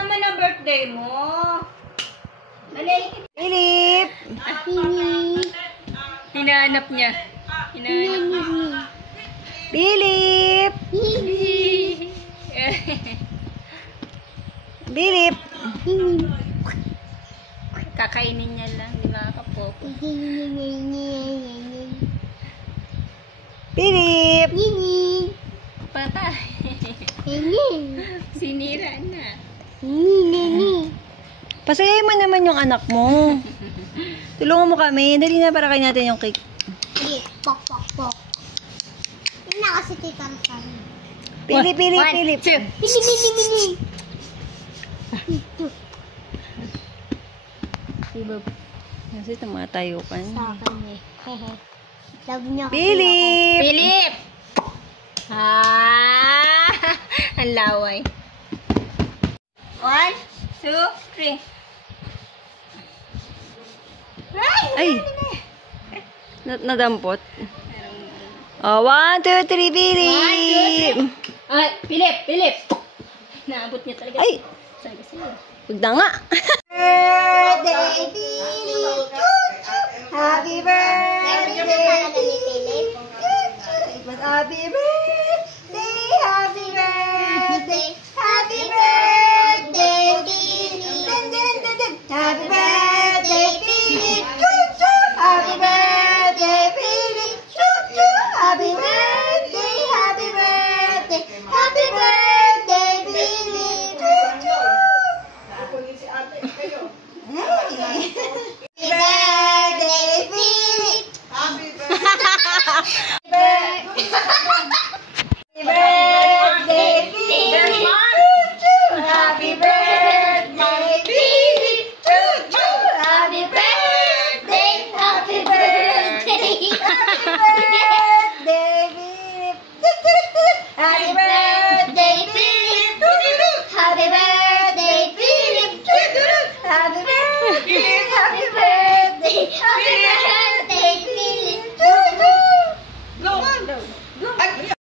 naman ang birthday mo. Dali. Philip! Hinahanap niya. Philip! Philip! Kakainin niya lang, di ba, kapopo? Philip! Patay. Sinira na. Pasayayin mo naman yung anak mo. Tulungan mo kami. Dali na para kain natin yung cake. Sige, pok. Yun na kasi tita Rosan. Philip. Mini. Kasi tumatayo ka Sa na. akin eh. Love niya kasi Philip! Philip! Ang laway. 1, 2, 3. Ay! Nadampot. Oh, 1, 2, 3, Philip! Ay, Philip! Naabot niya talaga. Ay! Sige. Huwag na nga! Birthday, Philip! Happy Birthday birthday! ni Philip. Happy birthday! Happy